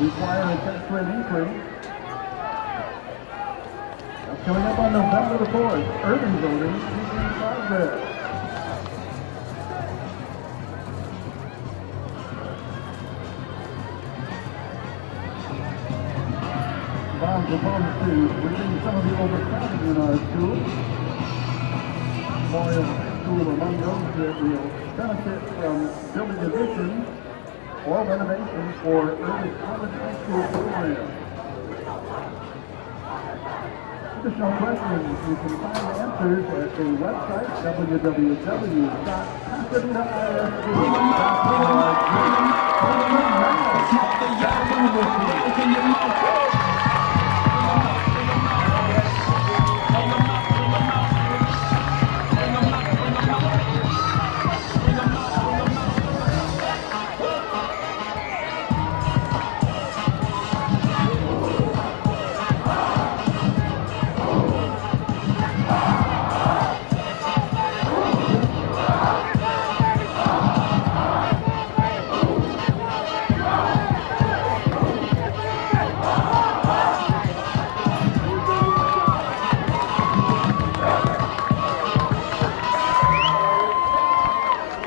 require a tax rate increase. That's coming up on November the 4th. Urban voting is in progress. Bob proposes to relieve some of the overcrowding in our schools. Memorial High School among those that will benefit from building additions or renovations for early college high school programs. Additional questions, you can find answers at the website www.pasadenaisd.com.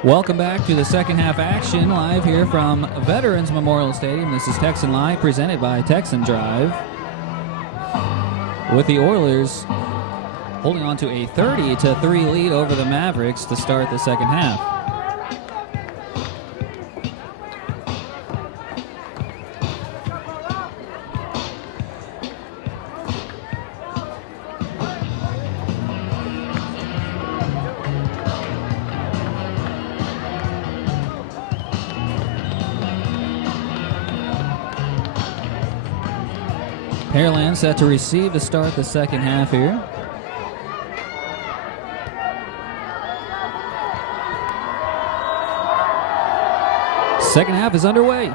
Welcome back to the second half action, live here from Veterans Memorial Stadium. This is Texan Live, presented by Texan Drive, with the Oilers holding on to a 30-3 lead over the Mavericks to start the second half. Pearland set to receive to start the second half here. Second half is underway.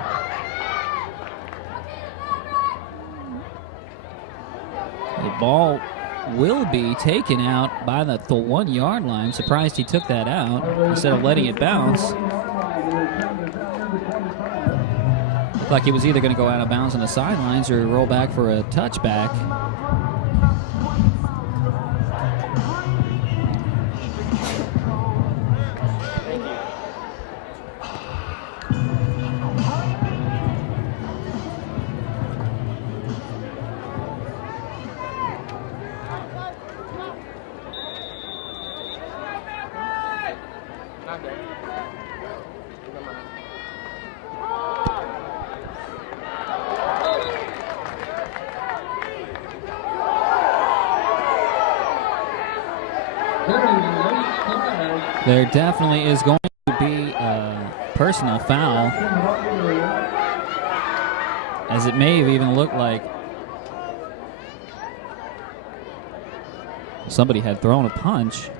The ball will be taken out by the 1-yard line. Surprised he took that out instead of letting it bounce. Like he was either going to go out of bounds on the sidelines or roll back for a touchback. There definitely is going to be a personal foul, as it may have even looked like somebody had thrown a punch.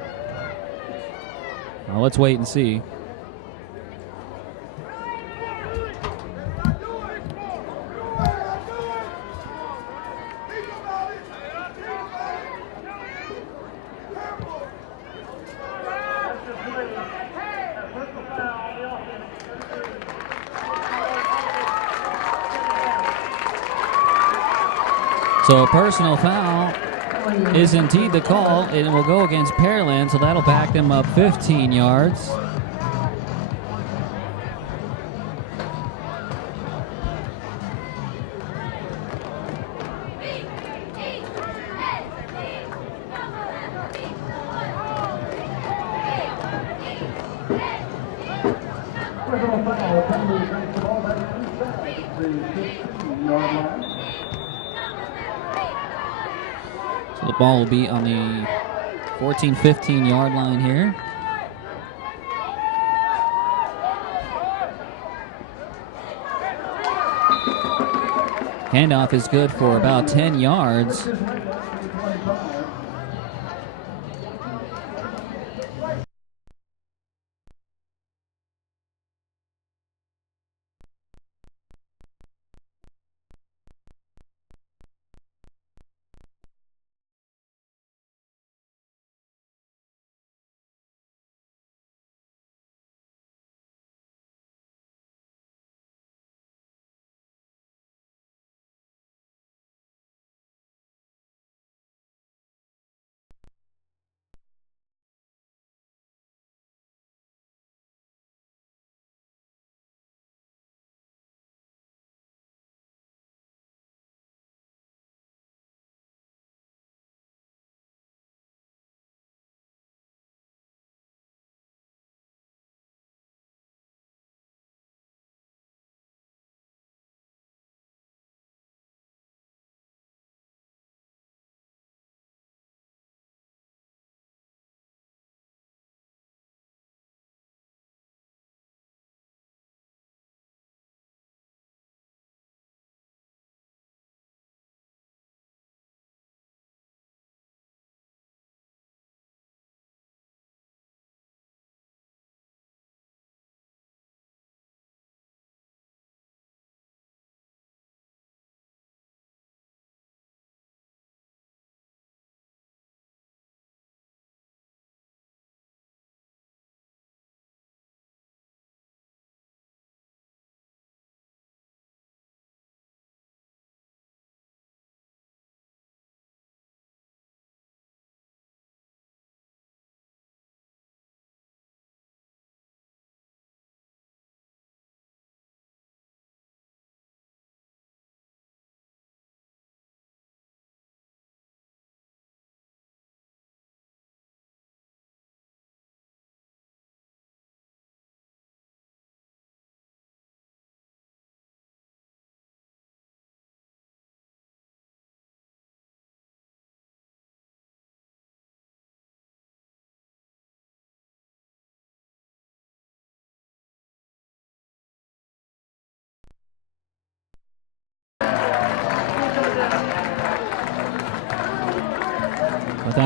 Well, let's wait and see. So a personal foul is indeed the call, and it will go against Pearland, so that'll back them up 15 yards. So the ball will be on the 14-15 yard line here. Handoff is good for about 10 yards.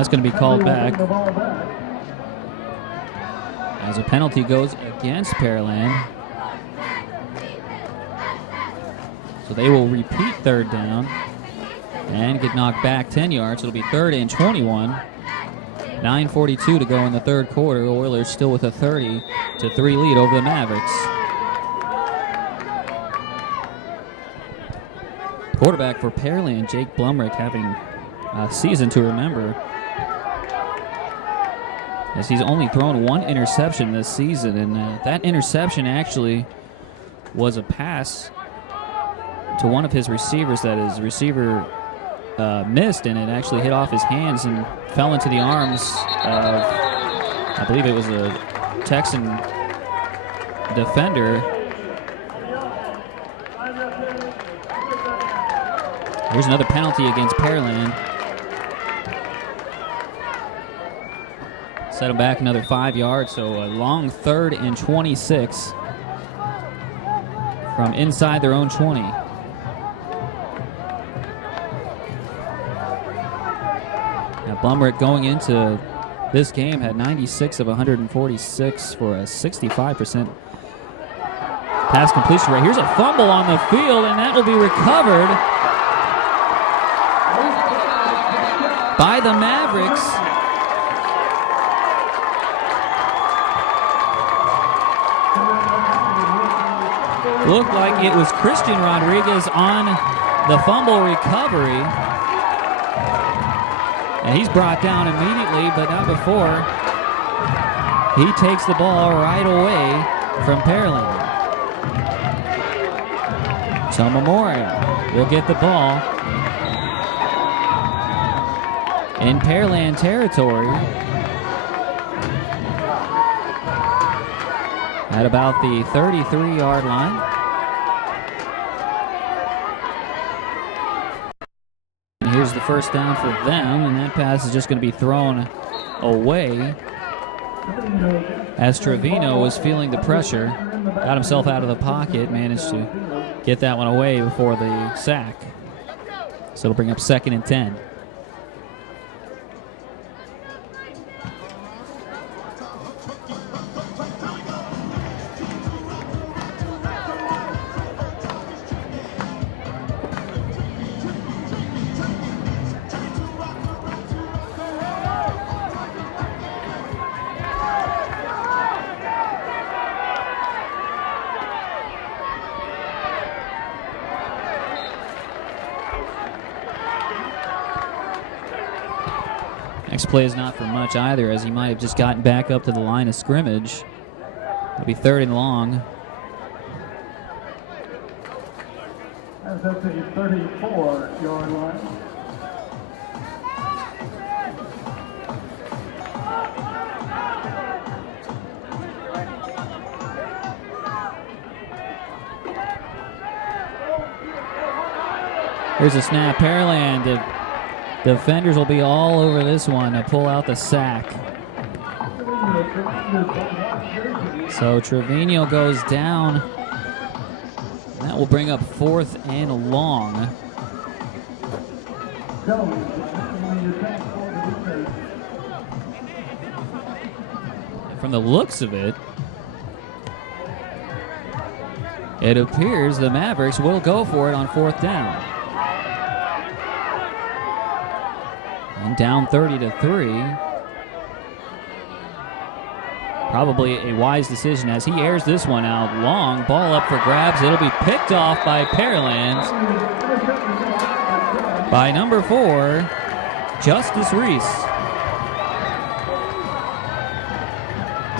that's going to be called back The ball back. as a penalty goes against Pearland. So they will repeat third down and get knocked back 10 yards. It'll be 3rd and 21. 9:42 to go in the third quarter. Oilers still with a 30-3 lead over the Mavericks. Quarterback for Pearland, Jake Blumrick, having a season to remember, as he's only thrown 1 interception this season, and that interception actually was a pass to one of his receivers that his receiver missed, and it actually hit off his hands and fell into the arms of, I believe it was a Texan defender. Here's another penalty against Pearland. Set him back another 5 yards, so a long 3rd and 26 from inside their own 20. Now Blumrick going into this game had 96 of 146 for a 65% pass completion rate. Here's a fumble on the field, and that will be recovered by the Mavericks. Looked like it was Christian Rodriguez on the fumble recovery. And he's brought down immediately, but not before he takes the ball right away from Pearland. So Memorial will get the ball in Pearland territory at about the 33-yard line. And here's the first down for them, and that pass is just going to be thrown away as Trevino was feeling the pressure, got himself out of the pocket, managed to get that one away before the sack. So it'll bring up 2nd and 10. Next play is not for much either, as he might have just gotten back up to the line of scrimmage. It'll be 3rd and long. That's up to the 34-yard line. Here's a snap. Pearland. Defenders will be all over this one to pull out the sack. So Trevino goes down. That will bring up 4th and long. From the looks of it, it appears the Mavericks will go for it on 4th down. And down 30-3. Probably a wise decision as he airs this one out long. Ball up for grabs. It'll be picked off by Pearland. By number 4, Justice Reese.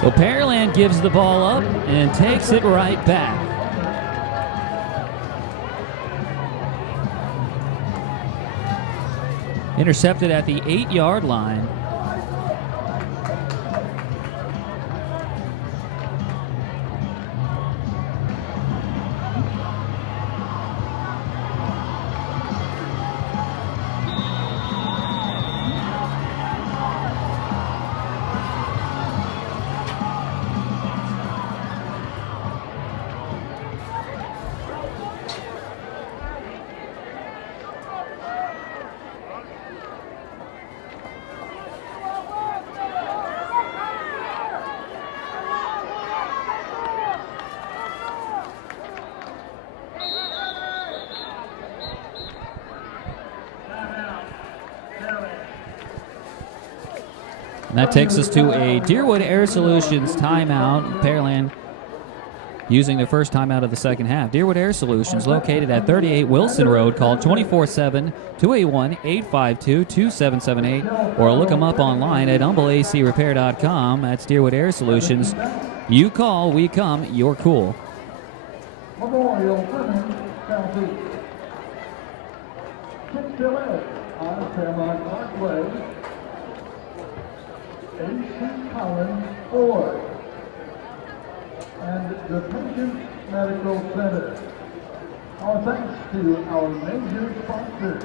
So Pearland gives the ball up and takes it right back. Intercepted at the 8-yard line. And that takes us to a Deerwood Air Solutions timeout. Pearland using their first timeout of the second half. Deerwood Air Solutions, located at 38 Wilson Road. Call 247-281-852-2778 or look them up online at humbleacrepair.com. That's Deerwood Air Solutions. You call, we come, you're cool. Memorial Women's Southeast. Chick-fil-A on Fairmont Parkway. A.C. Collins Ford. And the Patient Medical Center. Our thanks to our major sponsors.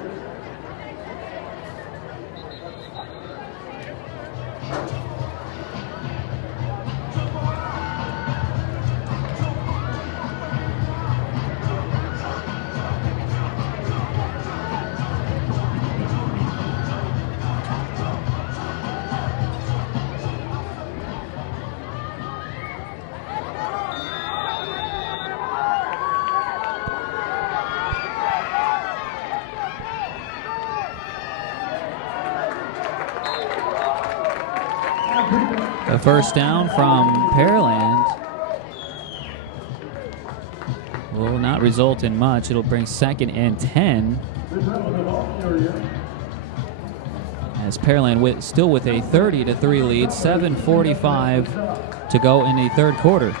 A first down from Pearland will not result in much. It'll bring 2nd and 10. As Pearland still with a 30-3 lead, 7:45 to go in the third quarter.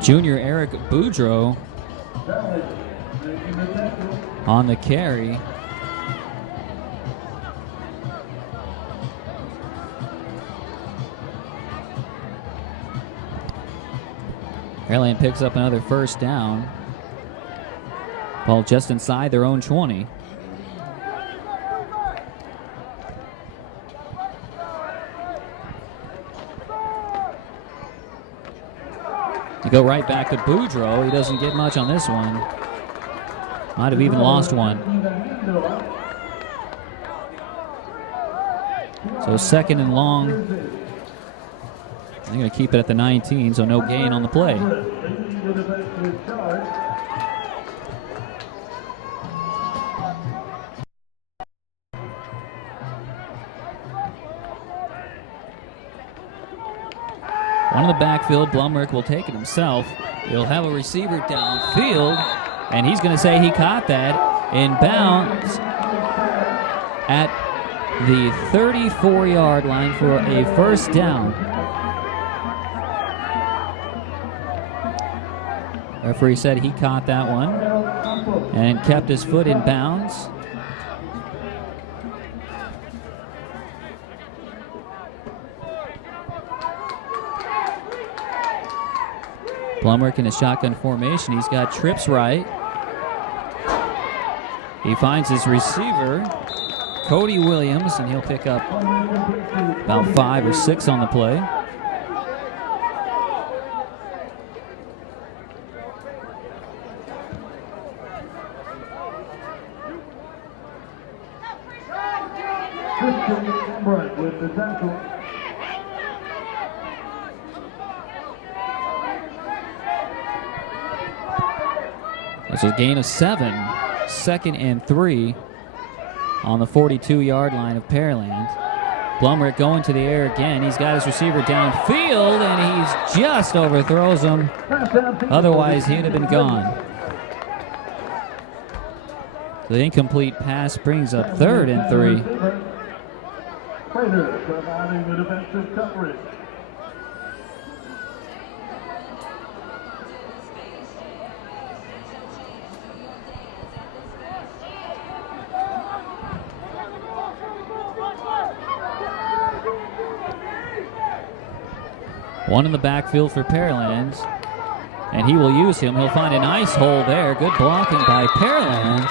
Junior Eric Boudreau on the carry. Pearland picks up another first down. Ball just inside their own 20. You go right back to Boudreau. He doesn't get much on this one. Might have even lost one. So 2nd and long. They're going to keep it at the 19, so no gain on the play. One in the backfield, Blumrick will take it himself. He'll have a receiver downfield, and he's going to say he caught that in bounds at the 34-yard line for a first down. Referee said he caught that one and kept his foot in bounds. Blumrick in a shotgun formation. He's got trips right. He finds his receiver, Cody Williams, and he'll pick up about 5 or 6 on the play. With the tackle. That's a gain of 7. 2nd and 3 on the 42-yard line of Pearland. Blumrick going to the air again. He's got his receiver downfield, and he's just overthrows him. Otherwise, he'd have been gone. So the incomplete pass brings up 3rd and 3. Prater providing the defensive coverage. One in the backfield for Pearland, and he will use him. He'll find a nice hole there. Good blocking by Pearland.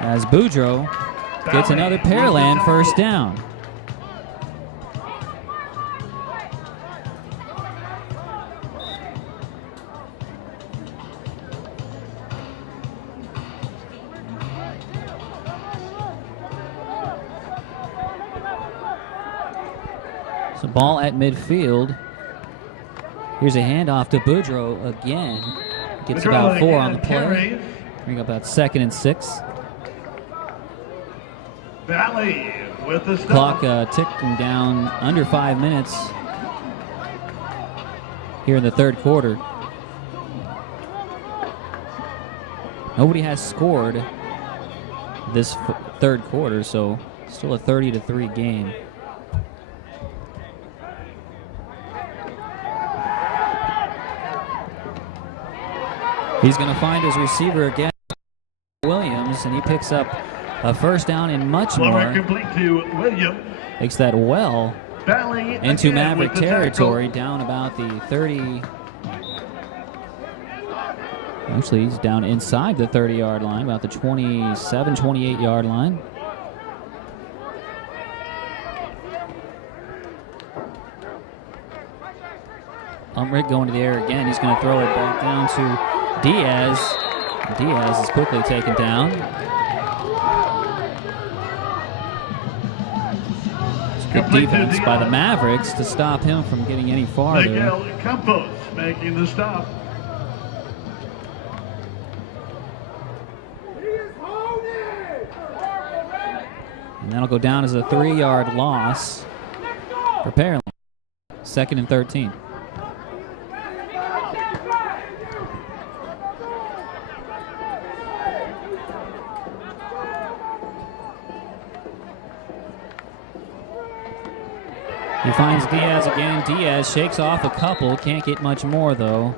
As Boudreau gets another Pearland first down. So ball at midfield. Here's a handoff to Boudreaux again. Gets about 4 on the play. Bring up about 2nd and 6. Valley with the stop. Clock ticking down under 5 minutes here in the third quarter. Nobody has scored this third quarter, so still a 30-3 game. He's going to find his receiver again, Williams, and he picks up a first down and much more. Complete to Williams. Takes that well Valley into Maverick territory, down about the 30. Actually, he's down inside the 30-yard line, about the 27, 28-yard line. Umrick going to the air again. He's going to throw it back down to Diaz. Diaz is quickly taken down. It's good defense by the Mavericks to stop him from getting any farther. Miguel Campos making the stop. And that'll go down as a 3-yard loss for Pearland. 2nd and 13. He finds Diaz again. Diaz shakes off a couple. Can't get much more, though,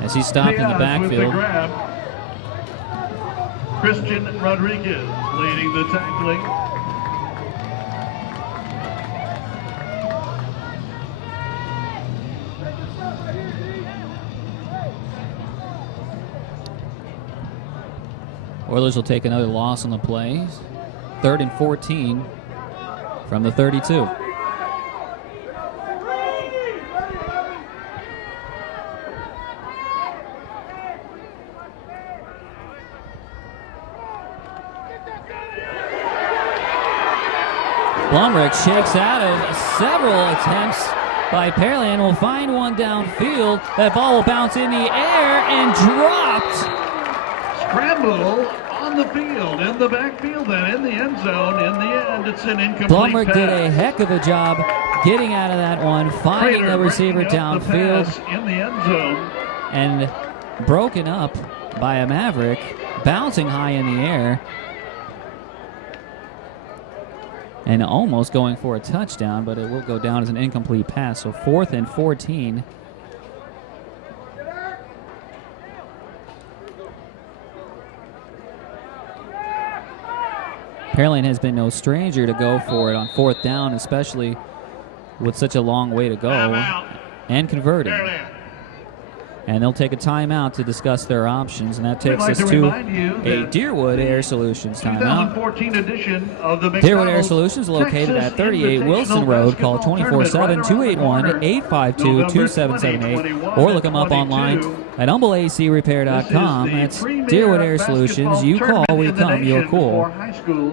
as he's stopped in the backfield. Christian Rodriguez leading the tackling. Oilers will take another loss on the play. 3rd and 14 from the 32. Blumrick shakes out of several attempts by Pearland. Will find one downfield. That ball will bounce in the air and dropped. Scramble on the field, in the backfield, and in the end zone. In the end, it's an incomplete Blumrick pass. did a heck of a job getting out of that one, finding Crater the receiver bringing up the downfield, pass in the end zone. and broken up by a Maverick, bouncing high in the air, and almost going for a touchdown, but it will go down as an incomplete pass. So 4th and 14. Pearland has been no stranger to go for it on 4th down, especially with such a long way to go, and converting. And they'll take a timeout to discuss their options, and that takes us to a Deerwood Air Solutions timeout. 2014 edition of the Deerwood Air Solutions located at 38 Wilson Road. Call 24/7-281-852-2778, or look them up online at humbleacrepair.com. That's Deerwood Air Solutions. You call, we come, you're cool.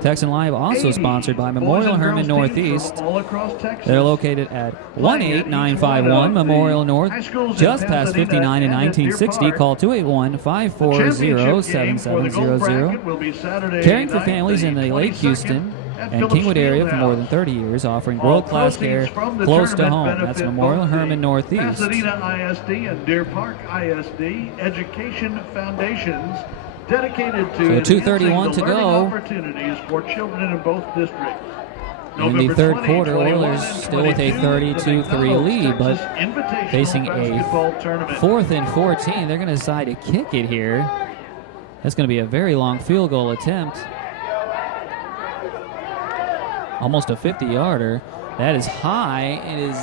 Texan Live also sponsored by Memorial Herman Northeast. They're located at 18951 Memorial North, just past 59 and 1960. Call 281-540-7700. Caring for families in the Lake Houston and Kingwood area for more than 30 years, offering world-class care close to home. That's Memorial Herman Northeast. Pasadena ISD and Deer Park ISD Education Foundations dedicated to 2:31 to go. Opportunities for children in both districts. In the third quarter, Oilers still with a 32-3 lead, but facing a 4th and 14. They're going to decide to kick it here. That's going to be a very long field goal attempt. Almost a 50-yarder. That is high. It is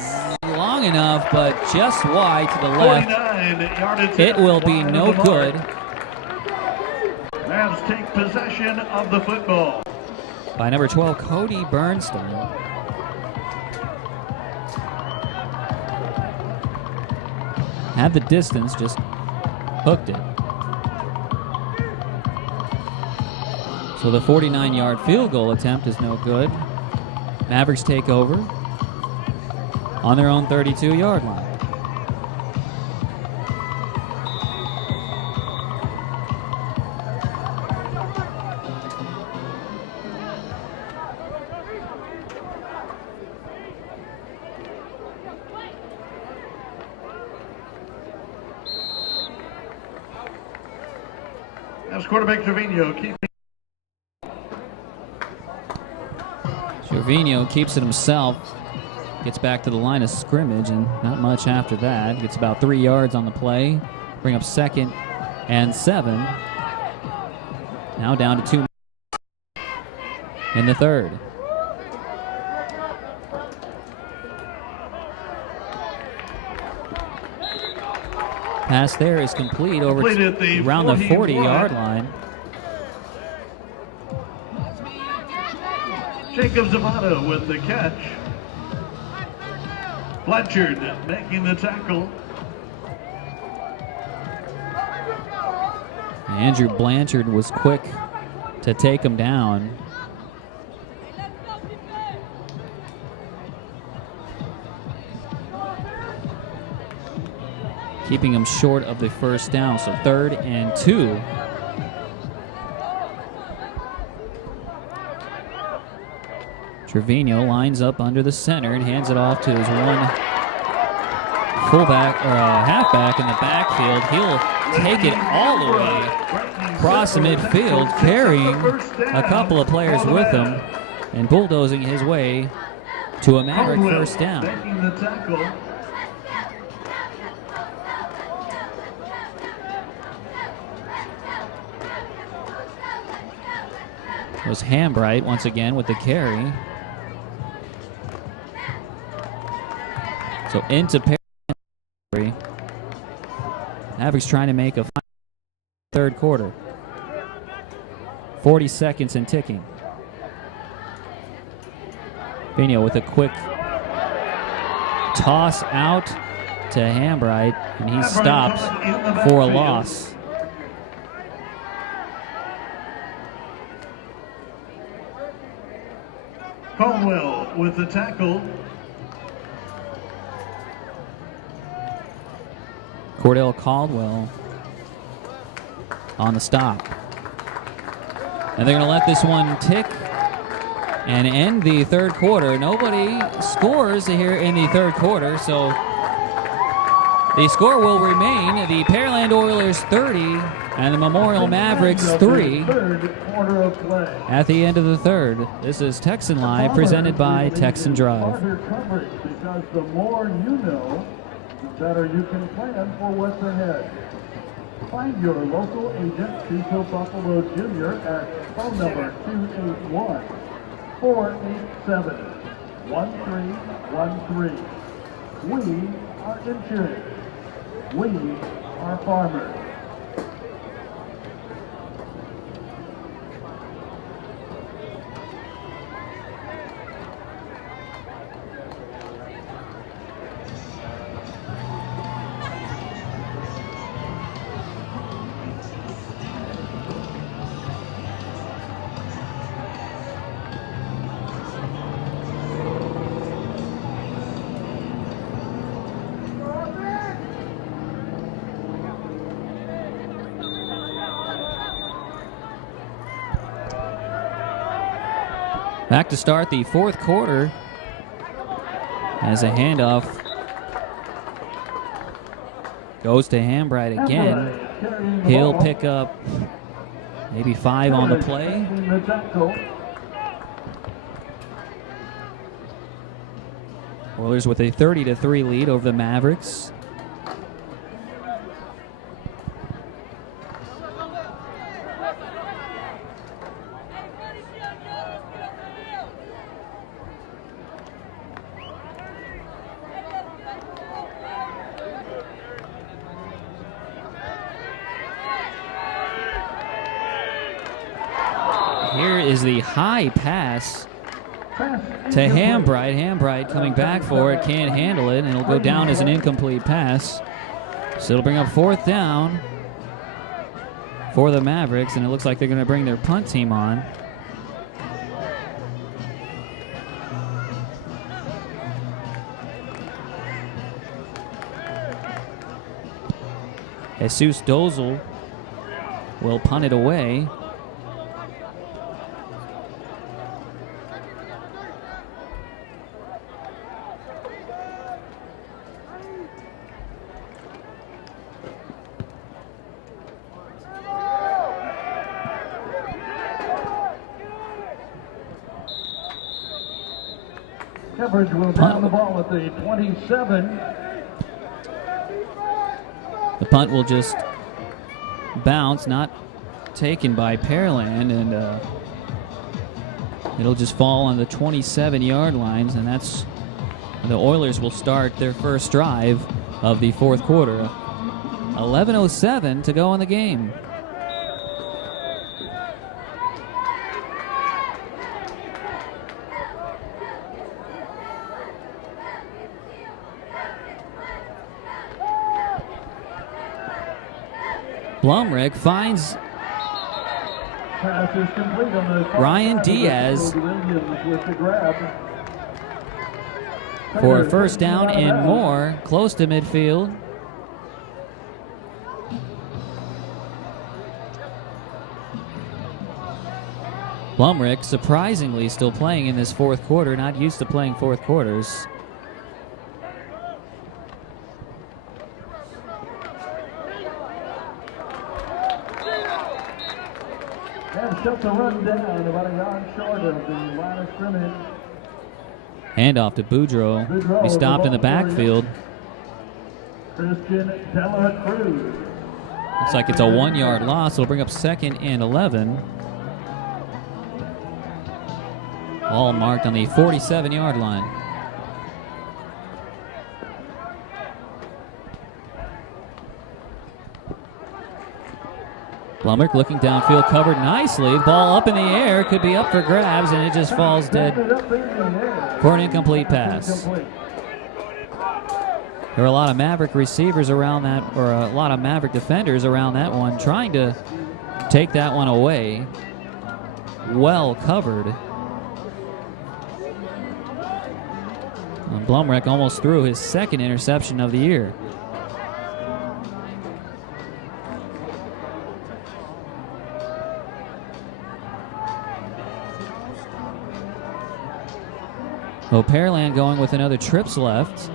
long enough, but just wide to the left. It will be no good. Mavs take possession of the football. By number 12, Cody Bernstein. Had the distance, just hooked it. So the 49-yard field goal attempt is no good. Mavericks take over. on their own 32-yard line. As quarterback Trevino keeps it himself. Gets back to the line of scrimmage, and not much after that. Gets about 3 yards on the play. Bring up 2nd and 7. Now down to 2 in the 3rd. Pass there is complete over around the 40-yard line. Jacob Zamato with the catch. Blanchard making the tackle. Andrew Blanchard was quick to take him down. Keeping him short of the first down, so 3rd and 2. Trevino lines up under the center and hands it off to his one fullback or halfback in the backfield. He'll take it all the way across the midfield, carrying a couple of players with him and bulldozing his way to a Maverick first down. It was Hambright once again with the carry. So into Perry. Mavericks trying to make a 3rd quarter. 40 seconds and ticking. Pino with a quick toss out to Hambright, and he stops for a loss. Caldwell with the tackle. Cordell Caldwell on the stop. And they're going to let this one tick and end the 3rd quarter. Nobody scores here in the 3rd quarter, so the score will remain the Pearland Oilers 30 and the Memorial Mavericks 3 at the end of the 3rd. This is Texan Live presented by Texan Drive. Because the more you know, the better you can plan for what's ahead. Find your local agent, Cecil Buffalo Jr. at phone number 281-487-1313. We are insurance. We are farmers. Back to start the 4th quarter as a handoff goes to Hambright again. He'll pick up maybe 5 on the play. Oilers with a 30-3 lead over the Mavericks. Here is the high pass to Hambright. Hambright coming back for it, can't handle it, and it'll go down as an incomplete pass. So it'll bring up 4th down for the Mavericks, and it looks like they're going to bring their punt team on. Jesus Dozel will punt it away. Coverage will down the ball at the 27. The punt will just bounce, not taken by Pearland, and it'll just fall on the 27-yard lines, and that's the Oilers will start their first drive of the fourth quarter. 11:07 to go in the game. Blumrick finds Ryan Diaz for a first down and more, close to midfield. Blumrick surprisingly still playing in this fourth quarter, not used to playing fourth quarters. Shuts a run down about a yard short of the line of scrimmage. Handoff to Boudreaux. He stopped in the backfield. Christian Dela Cruz. Looks like it's a 1-yard loss. It'll bring up 2nd and 11. All marked on the 47-yard line. Blumrick looking downfield, covered nicely. Ball up in the air, could be up for grabs, and it just falls dead for an incomplete pass. There were a lot of Maverick receivers around that, or a lot of Maverick defenders around that one, trying to take that one away. Well covered. And Blumrick almost threw his 2nd interception of the year. Well, Pearland going with another trips left.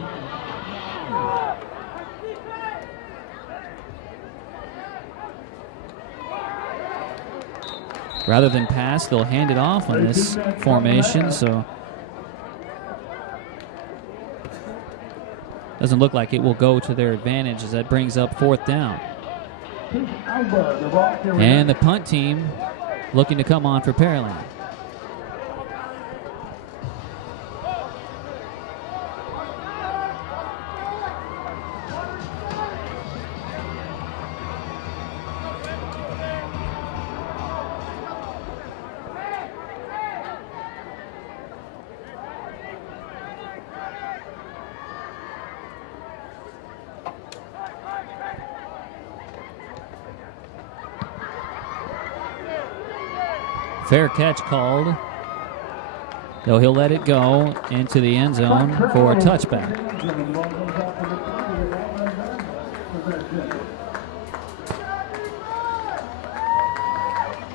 Rather than pass, they'll hand it off on this formation, so doesn't look like it will go to their advantage as that brings up 4th down. And the punt team looking to come on for Pearland. Fair catch called, though he'll let it go into the end zone for a touchback.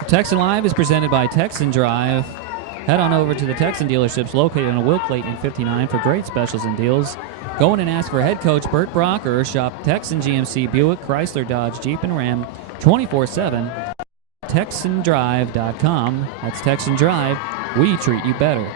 Texan Live is presented by Texan Drive. Head on over to the Texan dealerships located on Will Clayton and 59 for great specials and deals. Go in and ask for head coach Bert Brock or shop Texan GMC, Buick, Chrysler, Dodge, Jeep, and Ram 24/7. TexanDrive.com. That's Texan Drive. We treat you better.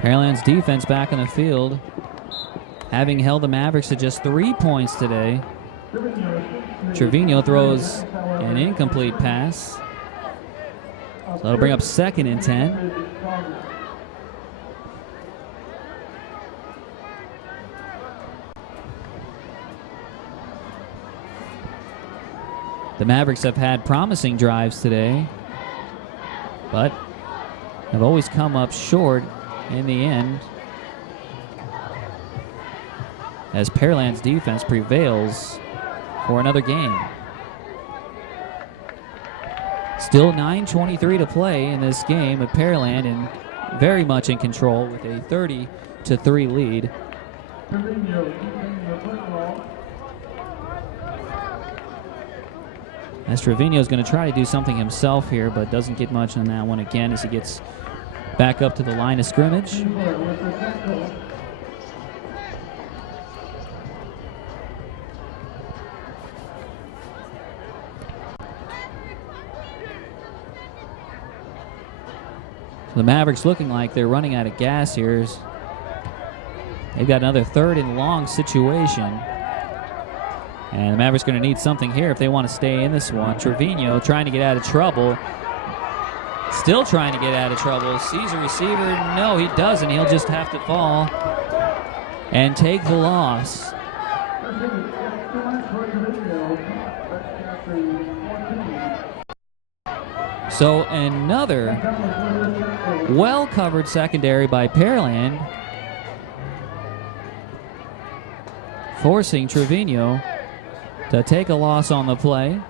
Pearland's defense back on the field, having held the Mavericks to just 3 points today. Trevino throws an incomplete pass. So that'll bring up 2nd and 10. The Mavericks have had promising drives today, but have always come up short in the end as Pearland's defense prevails for another game. Still 9:23 to play in this game at Pearland, and very much in control with a 30-3 lead. As Trevino's going to try to do something himself here, but doesn't get much on that one again as he gets back up to the line of scrimmage. The Mavericks looking like they're running out of gas here. They've got another 3rd and long situation. And the Mavericks going to need something here if they want to stay in this one. Trevino trying to get out of trouble. Still trying to get out of trouble. Sees a receiver. No, he doesn't. He'll just have to fall and take the loss. So another well-covered secondary by Pearland, forcing Trevino to take a loss on the play.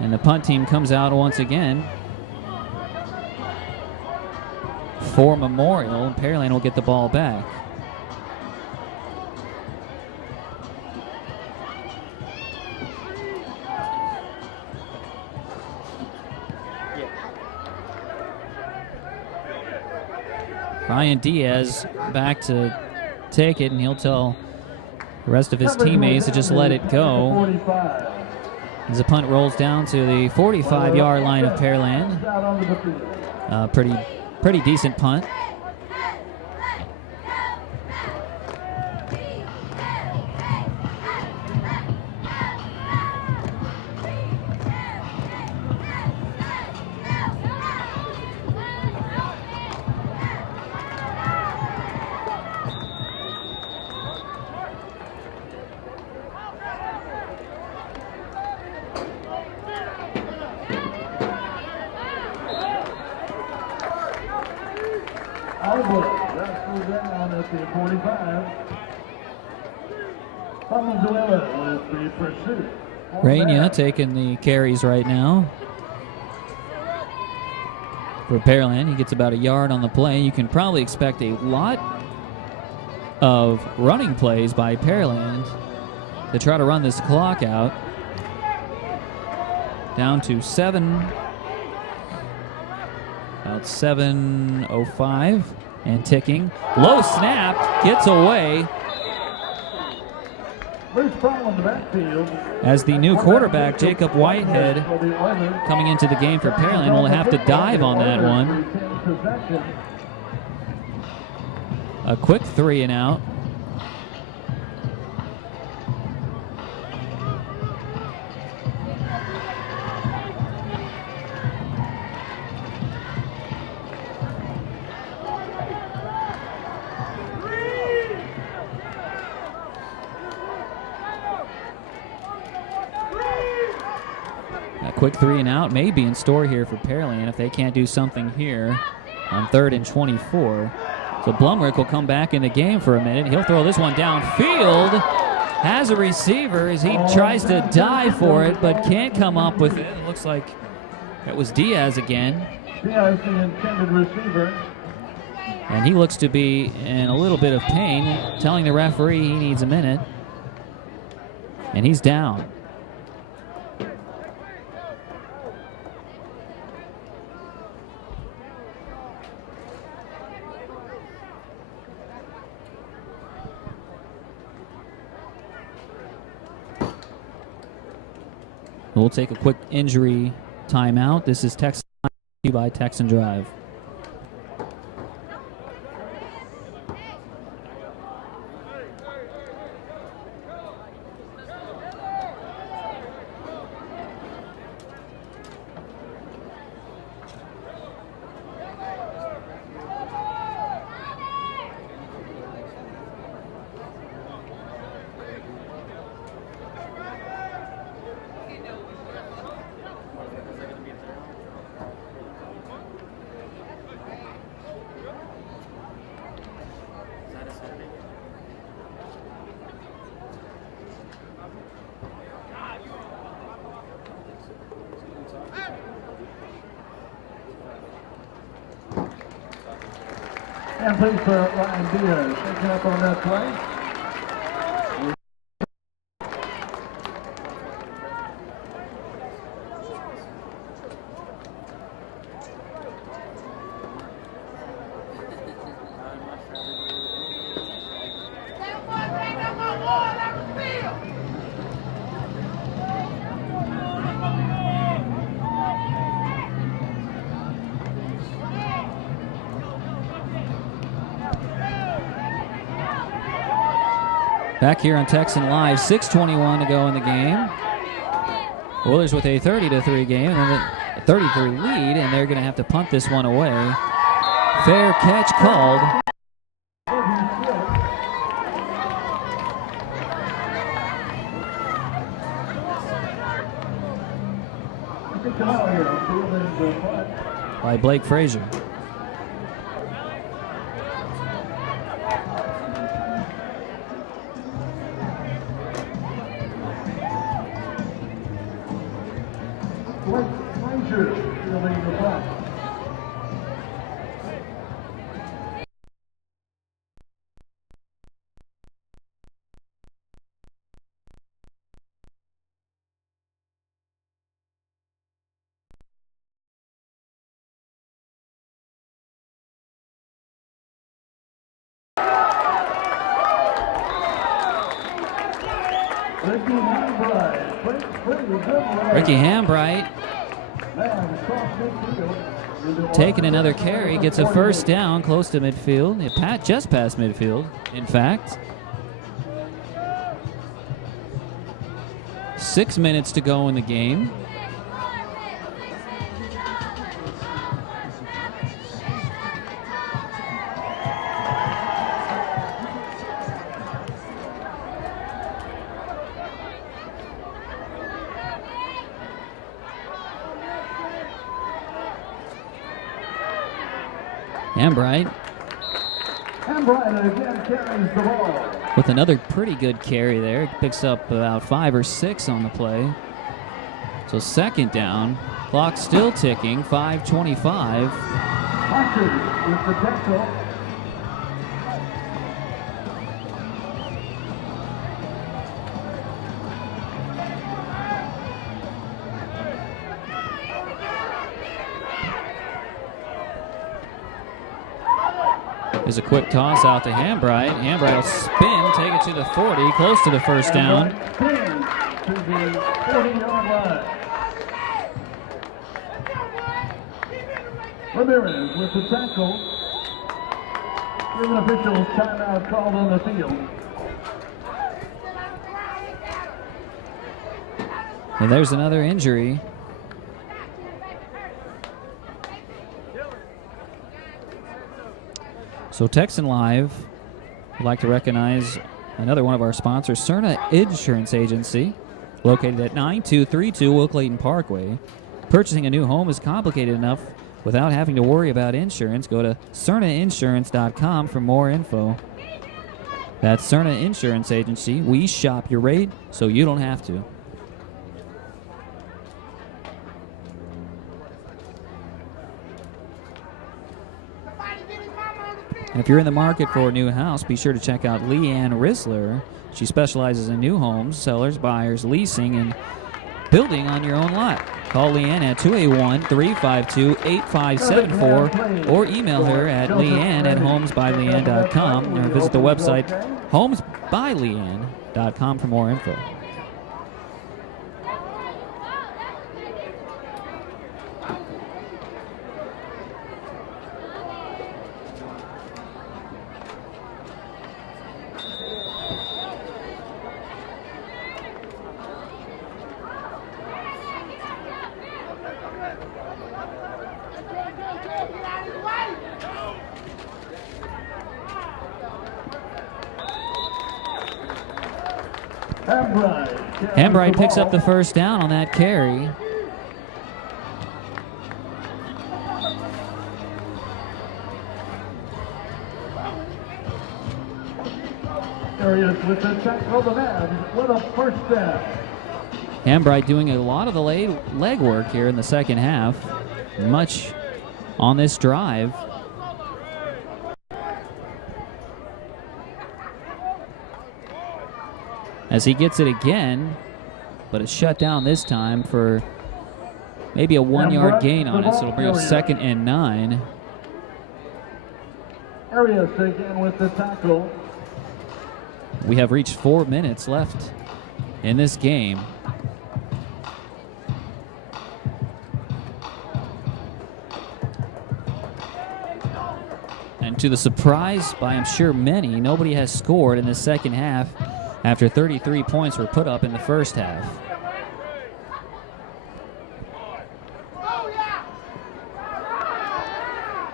And the punt team comes out once again for Memorial. Pearland will get the ball back. Ryan Diaz back to take it, and he'll tell the rest of his teammates to just let it go. As the punt rolls down to the 45-yard line of Pearland. Pretty decent punt. Rainier taking the carries right now for Pearland. He gets about a yard on the play. You can probably expect a lot of running plays by Pearland to try to run this clock out. Down to about 7:05 and ticking. Low snap, gets away. As the new quarterback, Jacob Whitehead, coming into the game for Pearland, will have to dive on that one. A quick 3 and out. Quick 3 and out may be in store here for Pearland if they can't do something here on 3rd and 24. So Blumrick will come back in the game for a minute. He'll throw this one downfield. Has a receiver as he tries to dive for it, but can't come up with it. It looks like it was Diaz again. Diaz, the intended receiver. And he looks to be in a little bit of pain, telling the referee he needs a minute. And he's down. We'll take a quick injury timeout. This is Texan by Texan Drive. And please for Ryan Diaz picking up on that play. Back here on Texan Live, 6:21 to go in the game. Oilers with a 30-3 game and a 33 lead, and they're going to have to punt this one away. Fair catch called. By Blake Frazier. Ricky Hambright taking another carry, gets a first down close to midfield. Just past midfield, in fact. 6 minutes to go in the game. Hambright again carries the ball. With another pretty good carry there. Picks up about 5 or 6 on the play. So second down. Clock still ticking. 5:25. Hutchins with the tackle. There's a quick toss out to Hambright. Hambright will spin, take it to the 40, close to the first down. To the 40-yard line. Ramirez with the tackle. Human officials timeout called on the field. And there's another injury. So Texan Live would like to recognize another one of our sponsors, Cerna Insurance Agency, located at 9232 Will Clayton Parkway. Purchasing a new home is complicated enough without having to worry about insurance. Go to CernaInsurance.com for more info. That's Cerna Insurance Agency. We shop your rate so you don't have to. And if you're in the market for a new house, be sure to check out Leanne Risler. She specializes in new homes, sellers, buyers, leasing, and building on your own lot. Call Leanne at 281-352-8574 or email her at leanne@homesbyleanne.com or visit the website homesbyleanne.com for more info. Hambright picks up the first down on that carry. With the tackle, the man with a first down. Hambright doing a lot of the leg work here in the second half. Much on this drive. as he gets it again, but it's shut down this time for maybe a 1-yard gain on it, so it'll bring up 2nd and 9. Arias again with the tackle. We have reached 4 minutes left in this game. And to the surprise by, I'm sure, many, nobody has scored in the second half after 33 points were put up in the first half.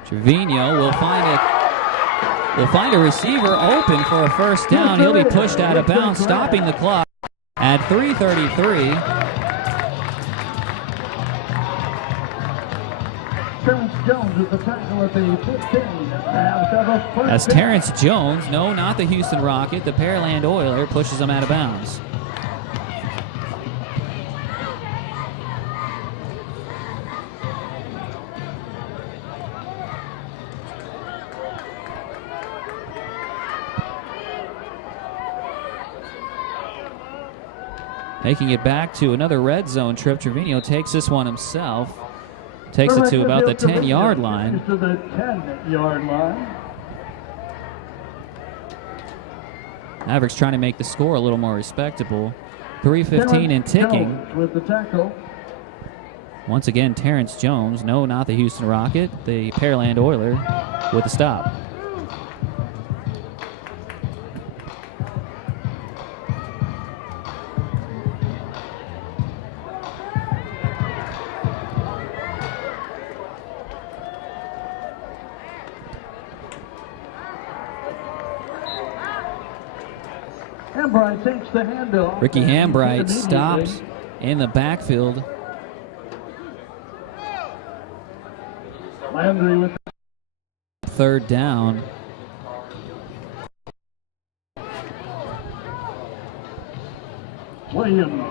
Trevino will find a receiver open for a first down. He'll be pushed out of bounds, stopping the clock at 3:33. Terrence Jones with the tackle at the 15. As Terrence Jones, no, not the Houston Rocket, the Pearland Oiler, pushes him out of bounds. Making it back to another red zone trip. Trevino takes this one himself. Takes it to about the 10-yard line. To the 10-yard line. Mavericks trying to make the score a little more respectable. 3:15 and ticking. With the tackle. Once again, Terrence Jones. No, not the Houston Rocket. The Pearland Oiler with the stop. Hambright takes the handoff. Ricky Hambright stops in the backfield. Landry with third down. Williams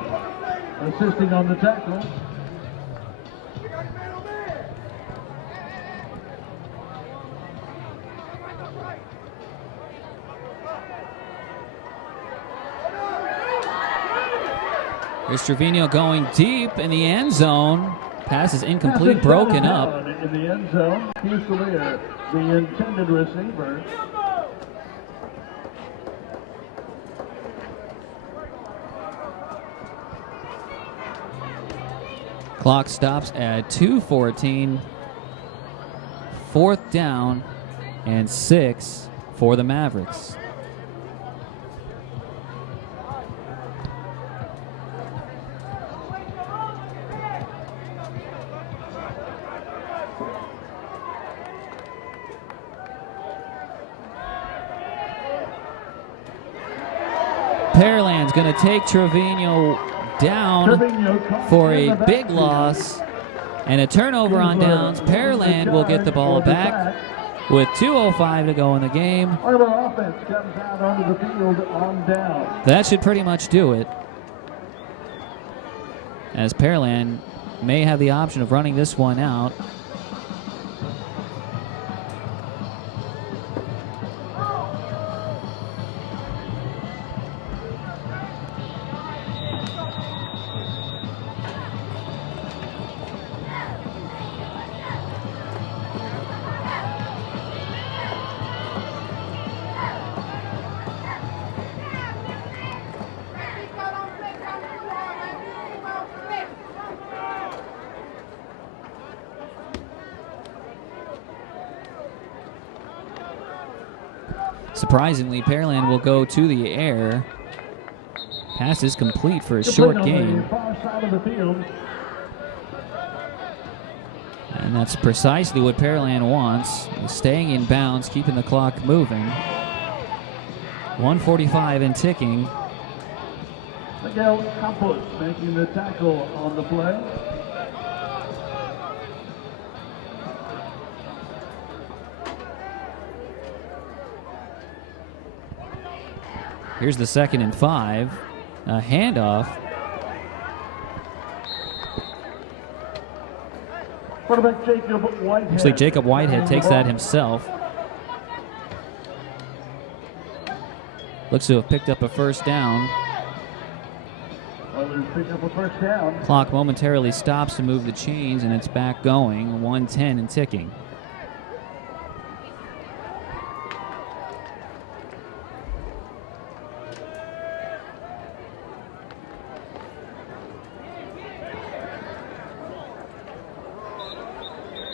assisting on the tackle. Here's Trevino going deep in the end zone. Pass is incomplete, broken up. In the end zone, Fusilier, the intended receiver. Clock stops at 2:14. 4th down and 6 for the Mavericks. Pearland's going to take Trevino down for a big loss and a turnover on downs. Pearland will get the ball back with 2:05 to go in the game. Our offense comes out onto the field on down. That should pretty much do it, as Pearland may have the option of running this one out. Surprisingly, Pearland will go to the air. Pass is complete for a short gain. And that's precisely what Pearland wants. Staying in bounds, keeping the clock moving. 1:45 and ticking. Miguel Campos making the tackle on the play. Here's the 2nd and 5. A handoff. Quarterback Jacob Whitehead. Actually, Jacob Whitehead takes that himself. Looks to have picked up a first down. pick up a first down. Clock momentarily stops to move the chains, and it's back going. 1:10 and ticking.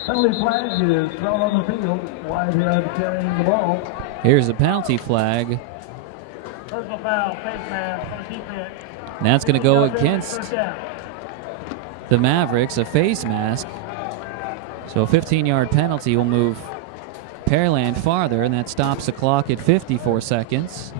Penalty flag is thrown on the field. Whitehead carrying the ball. Here's a penalty flag. Personal foul, face mask on the defense. And that's going to go against the Mavericks, a face mask. So a 15-yard penalty will move Pearland farther, and that stops the clock at 54 seconds.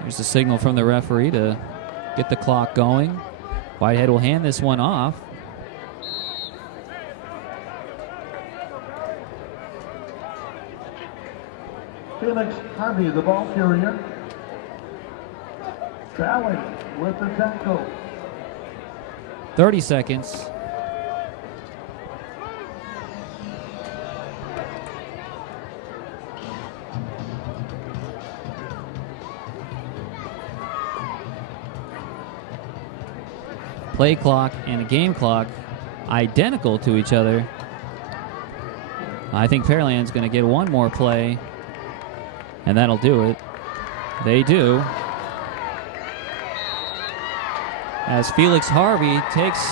There's a signal from the referee to get the clock going. Whitehead will hand this one off. Felix Harvey, the ball carrier. Bowing with the tackle. 30 seconds. Play clock and a game clock identical to each other. I think Pearland's going to get one more play, and that'll do it. They do. As Felix Harvey takes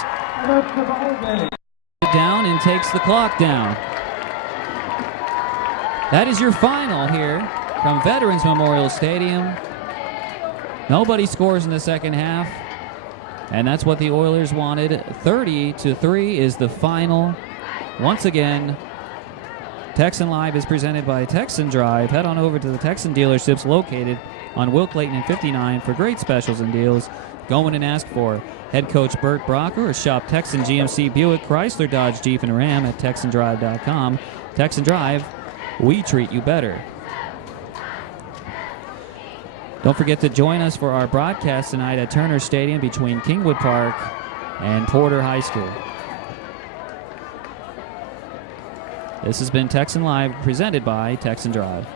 it down and takes the clock down. That is your final here from Veterans Memorial Stadium. Nobody scores in the second half. And that's what the Oilers wanted. 30-3 is the final. Once again, Texan Live is presented by Texan Drive. Head on over to the Texan dealerships located on Will Clayton and 59 for great specials and deals. Go in and ask for head coach Bert Brocker, or shop Texan GMC Buick Chrysler Dodge Jeep and Ram at TexanDrive.com. Texan Drive, we treat you better. Don't forget to join us for our broadcast tonight at Turner Stadium between Kingwood Park and Porter High School. This has been Texan Live, presented by Texan Drive.